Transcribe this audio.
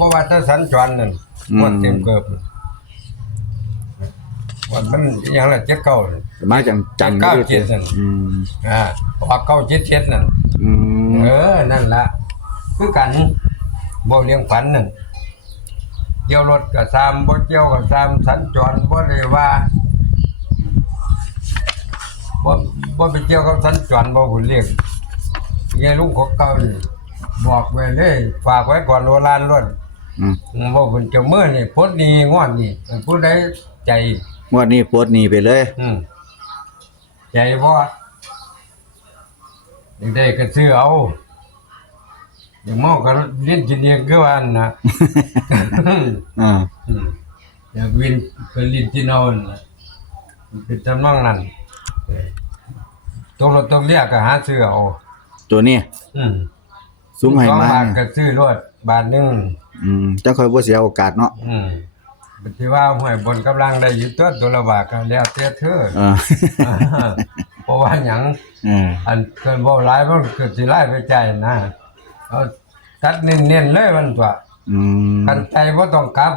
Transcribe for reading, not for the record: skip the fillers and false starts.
บ่ว่าจะสัญจรนั่นมันเต็มเกือบมันอย่างละ79มาจัง97นั่นออก977นั่นนั่นล่ะคือกันบ่เลี้ยงฝันนั่นเกี่ยวรถก็ตามบ่เกี่ยวก็ตามสัญจรบ่ได้ว่าบ่ไปเกี่ยวกับสัญจรบ่หุ่นเรียกยายลุงของเก่านี่บอกไว้เลยฝากไว้ก่อนโบราณรถบ่เพิ่นเจ้ามื้อนี่พดนี้งวดนี้ผู้ใดใจงวดนี้ปลดหนี้ไปเลยใจบ่ได้ก็ซื้อเอาอย่างเมาก็เล่นกินเองคือว่านั่นน่ะอยากวินก็ลิ้นกินเอาน่ะเป็นจำนองนั้นตัวรถต้องเรียกก็หาซื้อเอาตัวนี้ซุ้มให้มาบาทก็ซื้อรถบาทนึงจังค่อยบ่เสียโอกาสเนาะปฏิว่าห้วยบนกำลังได้อยู่ตัวละบาทก็แล้วแต่เธอเพราะว่าหยังอันเกินบ่หลายมันก็สิหลายไปใจนะเอาตัดเน้นๆเลยมันตัวกันใจบ่ต้องกลับ